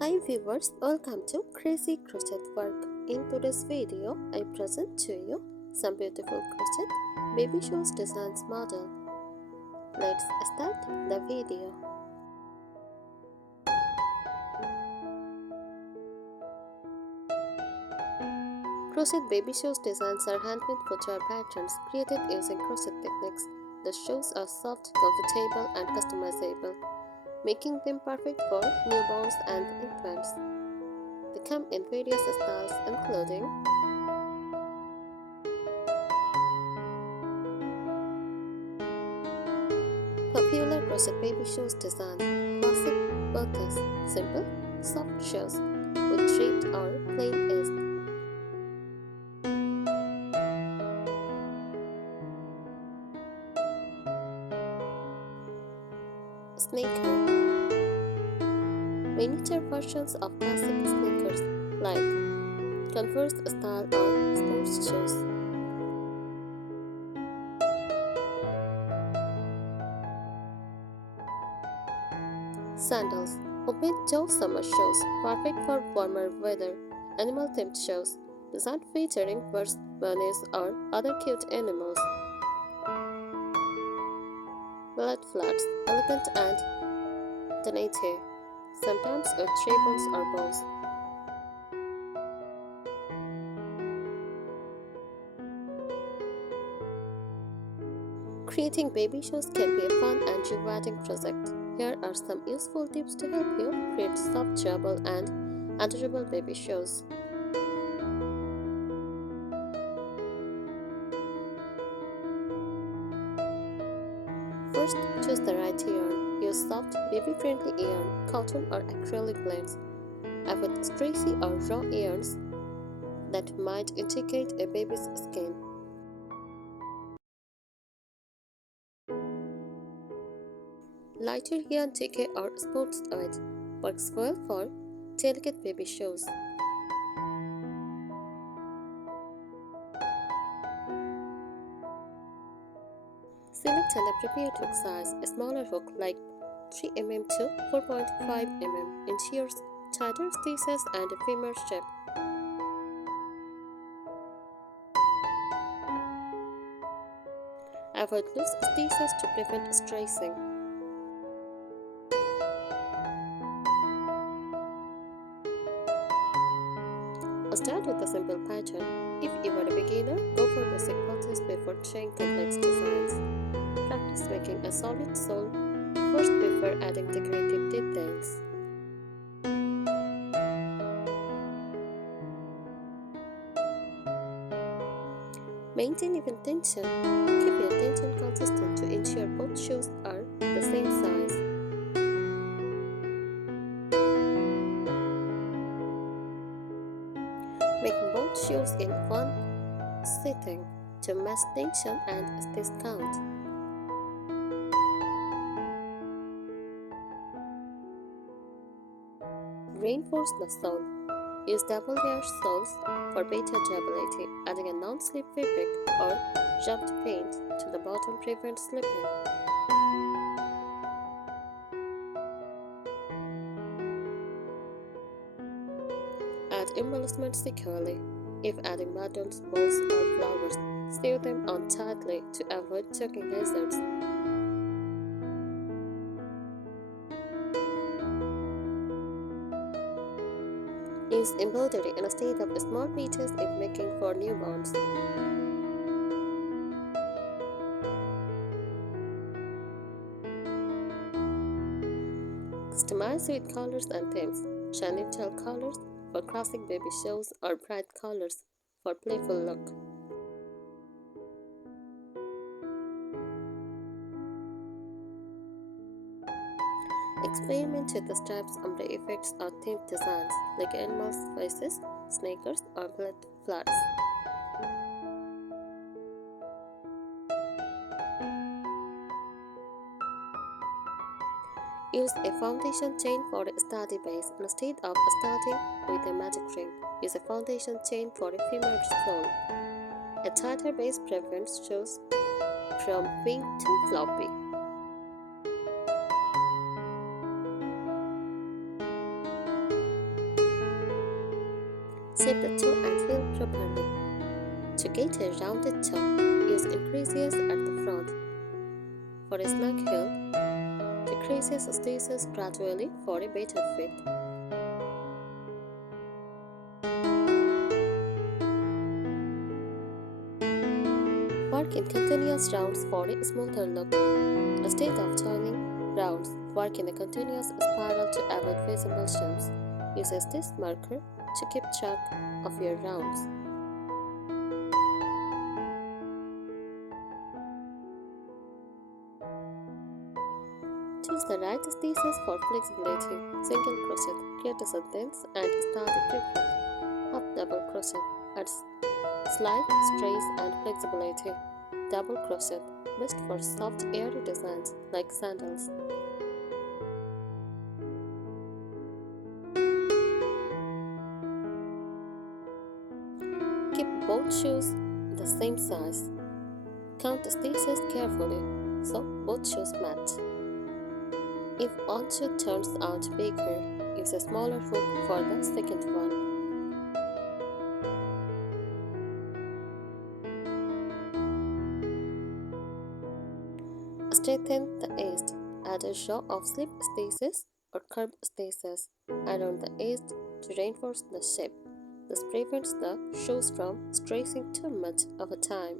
Hi viewers, welcome to Crazy Crochet Work. In today's video, I present to you some beautiful crochet baby shoes designs model. Let's start the video. Crochet baby shoes designs are handmade footwear patterns created using crochet techniques. The shoes are soft, comfortable, and customizable, making them perfect for newborns and infants. They come in various styles including popular crochet baby shoes design, classic polkas, simple, soft shoes with draped or plain ease, sneaker, miniature versions of classic sneakers like Converse style or sports shoes, sandals, open-toe summer shoes perfect for warmer weather, animal themed shoes designed featuring birds, bunnies, or other cute animals. Blood flats, elegant and donated, sometimes with ribbons or bows. Creating baby shoes can be a fun and rewarding project. Here are some useful tips to help you create soft, durable, and adorable baby shoes. First, choose the right yarn. Use soft, baby-friendly yarn, cotton or acrylic blends. Avoid stretchy or raw yarns that might irritate a baby's skin. Lighter yarn TK or sports weight works well for delicate baby shoes. Select an appropriate hook size. A smaller hook like 3 mm to 4.5 mm ensures tighter stitches and a firmer shape. Avoid loose stitches to prevent stressing. Start with a simple pattern. If you are a beginner, go for basic patterns before trying complex designs. Practice making a solid sole first before adding decorative details. Maintain even tension. Keep your tension consistent to ensure both shoes are the same size. Make both shoes in one sitting to match tension and stitch count. Reinforce the sole. Use double-layer soles for better durability. Adding a non-slip fabric or jumped paint to the bottom prevents slipping. Add embellishment securely. If adding buttons, bows, or flowers, sew them on tightly to avoid choking hazards. Use embroidery instead of small pieces if making for newborns. Customize with colors and themes. Shine neutral colors for classic baby shoes or bright colors for playful look. Experiment with the stripes, ombre effects, or themed designs like animals' faces, sneakers, or blood flowers. Use a foundation chain for a sturdy base instead of starting with a magic ring. Use a foundation chain for a firmer sole. A tighter base prevents shoes from being too floppy. Shape the toe and heel properly. To get a rounded toe, use increases at the front. For a snug heel, decreases stitches gradually for a better fit. Work in continuous rounds for a smoother look. Instead of turning rounds, work in a continuous spiral to avoid visible shimps. Use a stitch marker to keep track of your rounds. Choose the right stitches for flexibility. Single crochet, create a sentence and start a triplet. Half double crochet adds slight strays and flexibility. Double crochet, best for soft airy designs like sandals. Keep both shoes the same size. Count the stitches carefully so both shoes match. If one shoe turns out bigger, use a smaller hook for the second one. Straighten the edge. Add a row of slip stitches or curved stitches around the edge to reinforce the shape. This prevents the shoes from stretching too much of a time.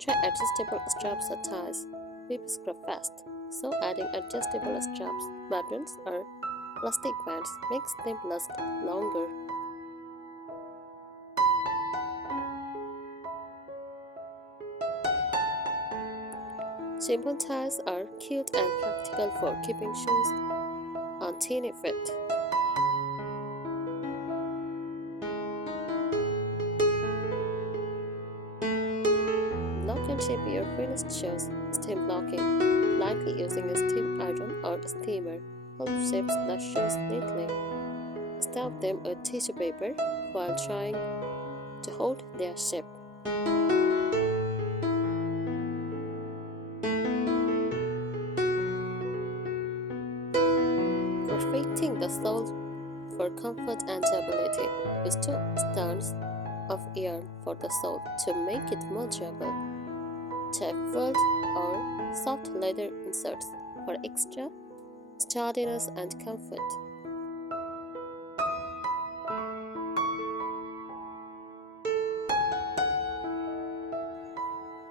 Try adjustable straps or ties. Babies grow fast, so adding adjustable straps, buttons, or plastic bands makes them last longer. Simple ties are cute and practical for keeping shoes on teeny feet. Block and shape your finished shoes. Steam blocking, lightly using a steam iron or steamer, helps shape the shoes neatly. Stuff them with tissue paper while trying to hold their shape. Perfecting the sole for comfort and durability. Use 2 strands of yarn for the sole to make it more durable. Tap felt or soft leather inserts for extra sturdiness and comfort.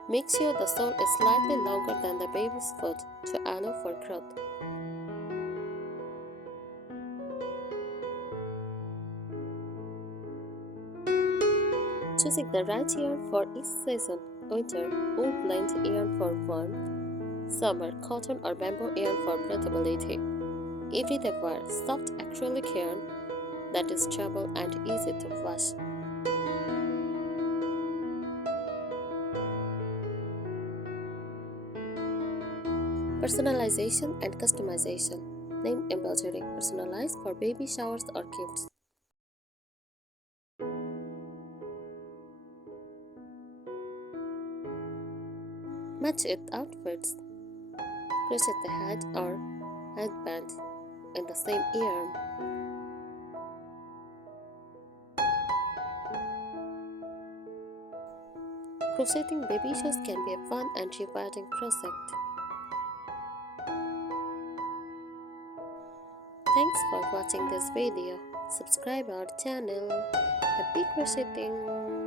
Make sure the sole is slightly longer than the baby's foot to allow for growth. Choosing the right yarn for each season. Winter, wool blend yarn for warmth. Summer, cotton or bamboo yarn for breathability. Everyday wear, soft acrylic yarn that is durable and easy to wash. Personalization and customization. Name embroidery, personalized for baby showers or gifts. Match it outfits. Crochet the hat or headband in the same yarn. Crocheting baby shoes can be a fun and rewarding project. Thanks for watching this video. Subscribe our channel. Happy crocheting!